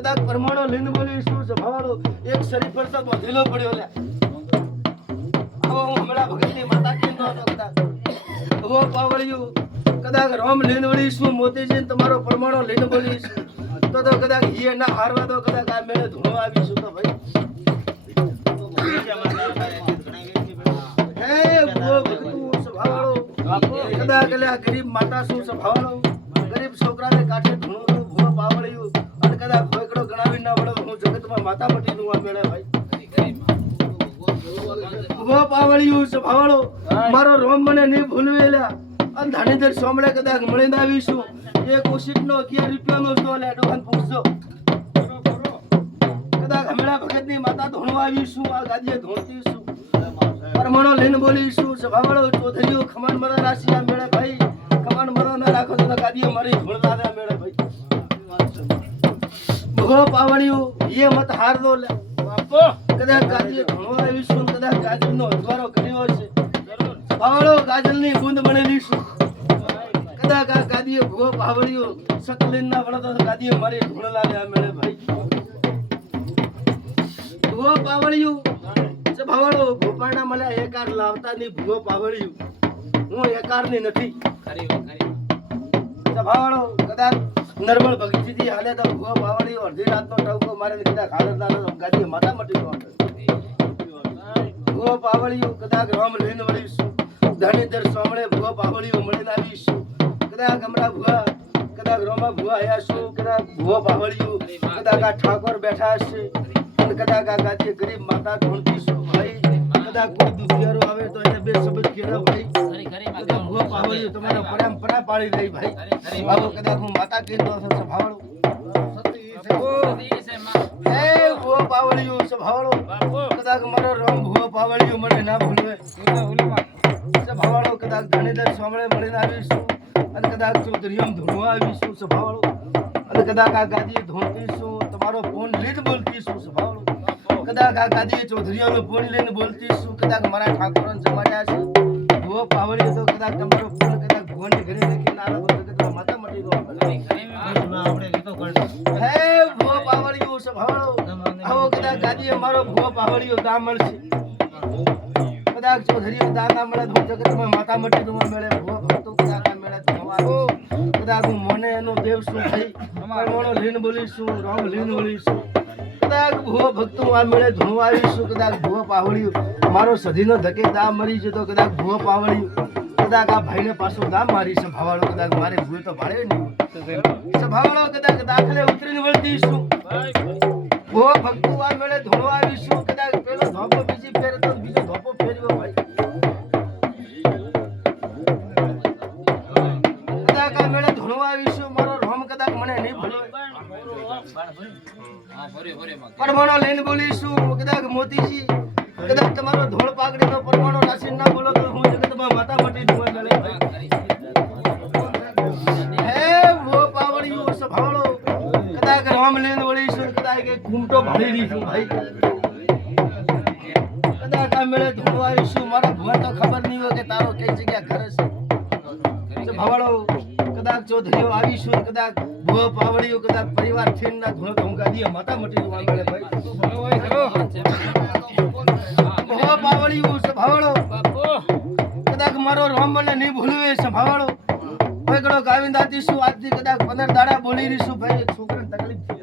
કદાચ પરમાણો લીન બોલી શું છે ભાવાળો એક શરીર પર તો વધેલો પડ્યો લે આવો હું હમણાં ભગતની માતા કેન્દ્ર હતો કદાચ હો પાવળિયું કદાચ રામ લીન વળી શું મોતીજી તમારો પરમાણો લીન બોલીશ તો કદાચ એ ના હારવા દો કદાચ આ મેળે ધૂણો આવીશું તો ભાઈ હે ભો ભગતું સ્વભાવાળો કદાચ એટલે આ ગરીબ માતા શું સ્વભાવાળો ગરીબ છોકરાને કાઢે ધૂણો ભો પાવળિયું અને કદાચ ભોયકડો ગણાવી ના વળો હું જગતમાં માતા મટી નું આ મેળે ભાઈ ભો પાવળિયું સ્વભાવાળો મારો રોમ મને નહીં ભૂલવેલા અને ધાણીધર સોમડે કદાચ મળીને આવીશું એક ઓશીટનો 11 રૂપિયાનો સ્ટોલ એડવાન્સ પૂછજો કદાચ હમણાં ભગતની માતા ધોણવા આવીશું આ ગાદીએ ધોણતીશું પરમાણો લઈને બોલીશું સભાવાળો ચોધરીઓ ખમાન મરા રાશિ આ મેળે ભાઈ ખમાન મરા ના રાખો તો ગાદીએ મારી ધોણતા આ મેળે ભાઈ ભગો પાવણીઓ એ મત હાર દો લે બાપો કદાચ ગાદીએ ધોણવા આવીશું કદાચ ગાજલનો અધવારો કર્યો છે સભાવાળો ગાજલની ગુંદ બનેલી છે કદાચ આ ગાદીએ ભગો પાવણીઓ સકલીન ના વળતો ગાદીએ મારી ધોણ લાગે આ મેળે ભાઈ ભગો પાવણીઓ ભાવાળો ગોપાળના મળ્યા એકાર લાવતા ની ભૂવો પાવળ્યું હું એકારની નથી ભાવાળો કદાચ નરમળ ભગતજી હાલે તો ભૂવો પાવળ્યું અડધી રાતનો ટવકો મારે કદાચ હાલતના ગાદી માતા મટી ભૂવો પાવળ્યું કદાચ રામ લઈને વળીશું ધણીધર સોમણે ભૂવો પાવળ્યું મળીને આવીશું કદાચ હમણાં ભૂવા કદાચ રોમા ભૂવા આવ્યા છું કદાચ ભૂવો પાવળ્યું કદાચ આ ઠાકોર બેઠા હશે અને કદાચ આ ગાદી ગરીબ માતા ઢોળતીશું કદાચ કોઈ દુખિયારો આવે તો એને બે શબ્દ કહેવા ભાઈ કદાચ ભૂવો પાવળ્યું તમારો પરંપરા પાડી રહી ભાઈ બાબો કદાચ હું માતા કહેતો છું સભાવાળો હે ભૂવો પાવળ્યું સભાવાળો કદાચ મારો રામ ભૂવો પાવળ્યું મને ના ભૂલવે સભાવાળો કદાચ ધણીધર સોમળે મળીને આવીશું અને કદાચ ચોધરીયમ ધૂણવા આવીશું સભાવાળો અને કદાચ આ ગાદી ધોણતીશું તમારો ફોન લીધ બોલતીશું સભાવાળો કદાચ આ ગાદી ચૌધરીઓનો ફોન લઈને બોલતી છું કદાચ મારા ઠાકોરને જમાડ્યા છે ભૂવો પાવળ્યો તો કદાચ તમારો ફોન કદાચ ભગવાનની ઘરે રાખીને આલો તો કદાચ માતા મટી દો આપણે ગીતો કરતો હે ભૂવો પાવળ્યો છે ભાવળો આવો કદાચ ગાદીએ મારો ભૂવો પાવળ્યો દામ મળશે કદાચ ચૌધરીઓ દામ ના મળે તો જગતમાં માતા મટી દો મેળે ભૂવો ભક્તો કદાચ મેળે તો આવો કદાચ હું મને એનો દેવ શું થઈ પરમાણો લીન બોલીશું રામ લીન બોલીશું કદાચ ભૂવો ભક્તો આ મેળે ધૂણવા આવીશું કદાચ ભૂવો પાવળ્યું મારો સધીનો ધકે દામ મરી જતો કદાચ ભૂવો પાવળ્યું કદાચ આ ભાઈને પાછો દામ મારી છે ભાવાળો કદાચ મારે ભૂએ તો ભાડે નહીં ભાવાળો કદાચ દાખલે ઉતરીને વળતીશું ભૂવો ભક્તો આ મેળે ધૂણવા આવીશું કદાચ પેલો ધોપો બીજી ફેર તો બીજો ધોપો ફેરવ્યો ભાઈ કદાચ આ મેળે ધૂણવા આવીશું મારો રોમ કદાચ મને નહીં ભૂલે પરમાણો લઈને બોલીશું કદાચ મોતીજી કદાચ તમારો ધોળ પાઘડીનો પરમાણો રાશિ ના બોલો તો હું જગતમાં માતા મટી દઉં ગળે હે વો પાવળિયો સભાળો કદાચ રામ લઈને બોલીશું કદાચ કે ઘૂમટો ભરી લીધું ભાઈ કદાચ આ મેળે ધોળવા આવીશું મારા ભુવા તો ખબર નહીં હોય કે તારો કઈ જગ્યા ઘર છે ભાવાળો કદાચ ચૌધરીઓ આવીશું કદાચ ભૂવો પાવળ્યું કદાચ પરિવાર થઈને ના ધૂણો તો હું ગાદીએ માતા મટી દઉં આગળ ભાઈ ભૂવો પાવળ્યું સભાવાળો કદાચ મારો રામ મને નહીં ભૂલવે સભાવાળો ભોયકડો ગાવીને દાતીશું આજથી કદાચ 15 દાડા બોલી રહીશું ભાઈ છોકરાને તકલીફ થઈ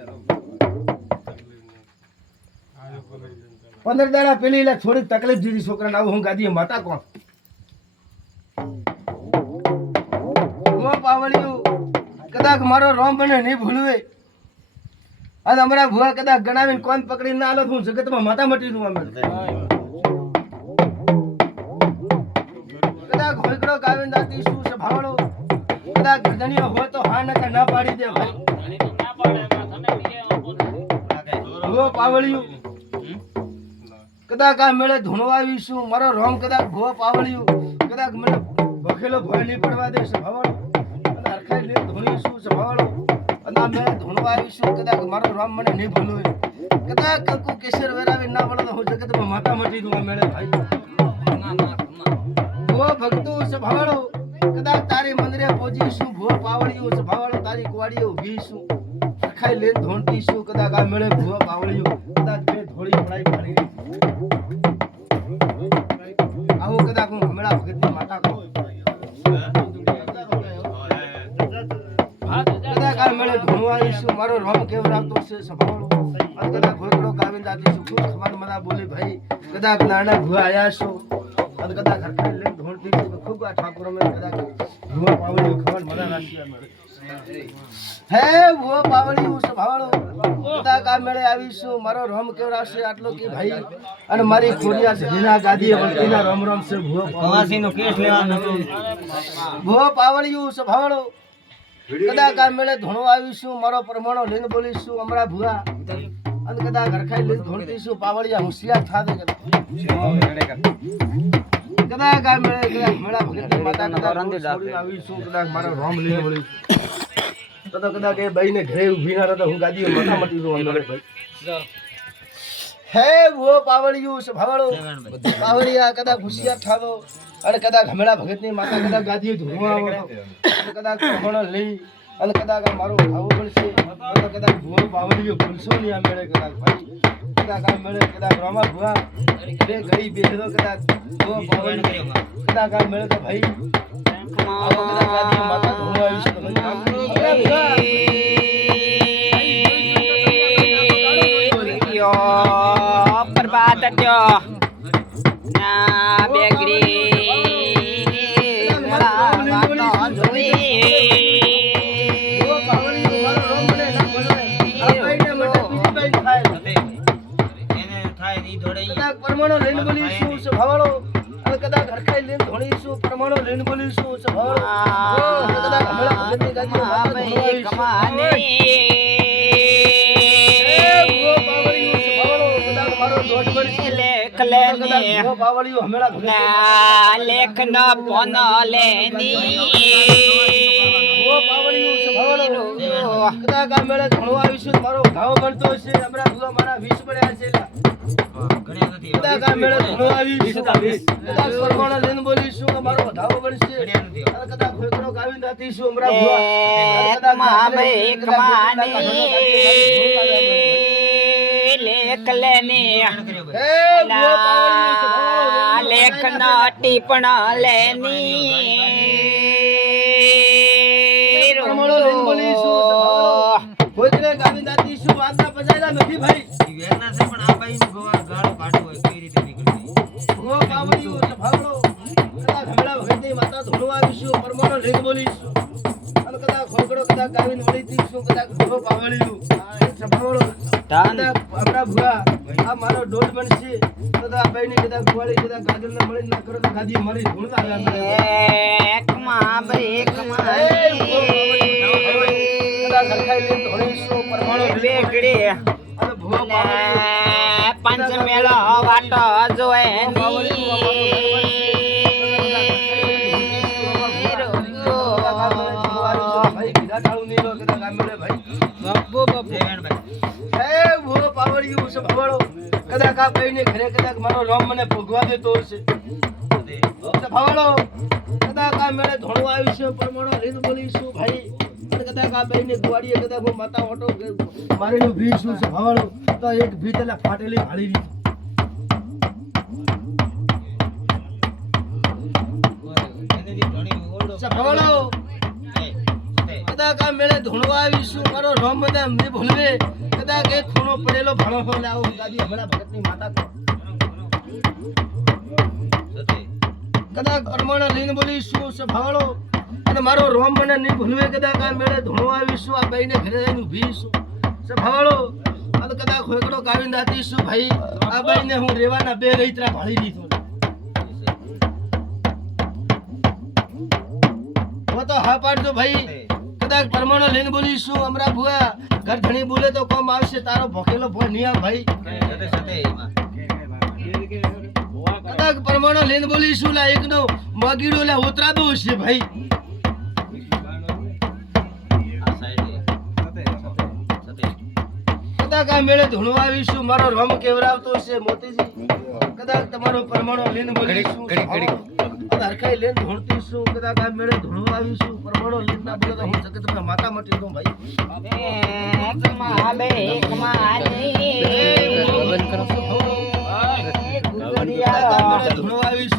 15 દાડા પેલી એટલે થોડીક તકલીફ દીધી છોકરાને આવું હું ગાદીએ માતા કોણ ભૂવો પાવળ્યું કદાચ મારો રોમ મને નહીં ભૂલવે અને અમારા ભુવા કદાચ ગણાવીને કોણ પકડીને ના આલો હું જગતમાં માતા મટી દઉં અમે કદાચ ઘોડકડો ગાવીને દાતી શું છે ભાવડો કદાચ ગરદણીઓ હોય તો હા નકા ના પાડી દે ભાઈ ભૂવો પાવળ્યું કદાચ આ મેળે ધૂણવા આવીશું મારો રોમ કદાચ ભૂવો પાવળ્યું કદાચ મને ભખેલો ભય નહીં પડવા દેશે ભાવડો અને હરખાઈ લે ધૂણીશું છે ભાવડો અને આ મેળે ધૂણવા આવીશું કદાચ મારો રામ મને નહીં ભૂલવે કદાચ કંકુ કેસર વેરાવી ના વળે તો હું જગતમાં માતા મટી દઉં મેળે ભાઈ ભૂવો ભક્તો છે ભાવડો કદાચ તારી મંદિરે પહોંચીશું ભૂવો પાવળ્યું છે ભાવડો તારી કુવાડીઓ ઊભીશું ઘરખાઈ લઈને ધોણતી શું કદાચ આ મેળે ભૂવા પાવળિયું કદાચ બે ધોળી પડાઈ પડી આવો કદાચ હું હમણાં ભગતની માતા કહું કદાચ આ મેળે ધોણવા આવીશું મારો રમ કેવરાવતો છે સંભાળો અને કદાચ ઘોકડો ગાવીને દાદીશું ખૂબ ખબર મના બોલે ભાઈ કદાચ નાના ભૂવા આયા છો અને કદાચ ઘરખાઈ લઈને ધોણતી છું તો ખૂબ આ ઠાકોર મેં કદાચ ભૂવા પાવળિયું ખબર મના રાશિયા મળે હે ભૂવા પાવળિયું સંભાળો કદાચ આ મેળે આવીશું મારો રમ કેવરાવશે આટલો કે ભાઈ અને મારી ખોડિયા જડીના ગાદીએ વળતીના રમ રમ છે ભૂવા કેસ લેવાનો ભૂવા પાવળિયું સંભાળો કદાચ આ મેળે ધોણો આવીશું મારો પરમાણો લઈને બોલીશું અમરા ભૂવા અને કદાચ ઘરખાઈ લઈને ધોણતીશું પાવળિયા હોશિયાર થાદે કદાચ આ મેળે કદાચ મેળા ભગતની માતા કદાચ આવીશું કદાચ મારો રોમ લઈને બોલીશું તો કદાચ એ બાઈને ઘરે ઊભી ના રહેતો હું ગાદીએ મોટા મટી દઉં અંદર ભાઈ હે વો પાવળિયું સંભાળો પાવળિયા કદાચ હોશિયાર થાદો અને કદાચ હમેળા ભગતની માતા કદાચ ગાદીએ ધોવા આવો અને કદાચ પરમાણો લઈ અને કદાચ મારો ખાવો પડશે તો કદાચ ભૂવો પાવળિયું ભૂલશો નહીં આ મેળે કદાચ ભાઈ કદાચ આ મેળે કદાચ રામા ભૂવા બે ઘડી બેઠો કદાચ ભૂવો પાવળિયું કદાચ આ મેળે તો ભાઈ આવો કદાચ ગાદીએ માતા ધોવા આવીશું તો બરબાદ થયો ના બેગડી પરમાણો લઈને બોલીશું સંભાળો અને કદાચ ઘરખાઈ લઈને ધોણીશું પરમાણો લઈને બોલીશું સંભાળો કદાચ હમણાં ભગતની ગાદીએ કમાને લેખ લેને લેખ ન પોન લેની કદાચ આ મેળે ઘણું આવીશું મારો ઘાવ બનતો છે હમણાં ભૂવા મારા 20 પડ્યા છે કદાચ આ મેળે ઘણું આવીશું કદાચ પરમાણો લઈને બોલીશું મારો ધાવો બનશે કદાચ ખોકરો ગાવીને દાતીશું હમણાં ભૂવા લેખ લેને લેખ ન ટીપણ લેની ખોકરે ગાવીને દાતીશું વાંધા પજાયેલા નથી ભાઈ વેગના છે પણ આ બાઈ નું ગવા ગાળો કાઢવો હોય કઈ રીતે નીકળતી ભૂવા પાવળિયું સંભાળો કદાચ હમણાં ભગતની માતા ધોળવા આવીશું પરમાણો લઈને બોલીશું અને કદાચ ખોકરો કદાચ ગાવીને વળીશું કદાચ ભૂવા પાવળિયું સંભાળો હમણાં ભૂવા આ મારો દોઢ બનશે કદાચ આ ભાઈને કદાચ ગુવાળી કદાચ ગાજરને મળી ના કરો તો ગાદી મારી ધૂળતા એકમાં બ્રેકમાં કદાચ હરખાઈ લઈને ધોળીશું પરમાણો બેગડી અને ભૂવા પાવળિયું પંચ મેળો વાટો જોએ ભાઈ કીધા ટાળું નહીં લો કદાચ આ મેળે ભાઈ બબ્બો બબ્બો હે ભૂવો પાવળિયું સંભાળો કદાચ આ ભાઈને ઘરે કદાચ મારો રામ મને ભોગવા દેતો હશે સંભાળો કદાચ આ મેળે ધોળવા આવીશું પરમાણો લઈને બોલીશું ભાઈ અને કદાચ આ ભાઈને ગુવાડીએ કદાચ હું માતા ઓટો મારીનું ભીડ શું સંભાળો તો એક ભીડ એટલે ફાટેલી હાળી દીધી સંભાળો કદાચ આ મેળે ધોળવા આવીશું મારો રામ મને અમને ભૂલવે કદાચ એક ખૂણો પડેલો ભાણો હોય આવો ગાદી હમણાં ભગતની માતા કદાચ પરમાણો લઈને બોલીશું સંભાળો અને મારો રોમ મને નહીં ભૂલવે કદાચ આ મેળે ધોળવા આવીશું આ બાઈને ઘરે જઈને ઊભીશું સંભાળો અને કદાચ ખોકડો ગાવીને દાતીશું ભાઈ આ બાઈને હું રેવાના બે રહીતરા ભાળી દીધો તો હા પાડજો ભાઈ કદાચ પરમાણો લઈને બોલીશું અમરા ભુવા ઘર ધણી બોલે તો કોમ આવશે તારો ભોકેલો ભોય નહીં આવ ભાઈ કદાચ પરમાણો લઈને બોલીશું લા એકનો મગીડો લા ઉતરાદો છે ભાઈ કદાચ આ મેળે ધૂણવા આવીશું મારો રમ કેવરાવતો છે મોતીજી કદાચ તમારો પરમાણો લઈને બોલીશું હરખાઈ લઈને ધોણતી છું કદાચ આ મેળે ધોણવા આવીશું પરમાણો લઈને ના બોલે તો હું જગતમાં માતા મટી દઉં ભાઈ એકમાં બે એકમાં ધોણવા આવીશું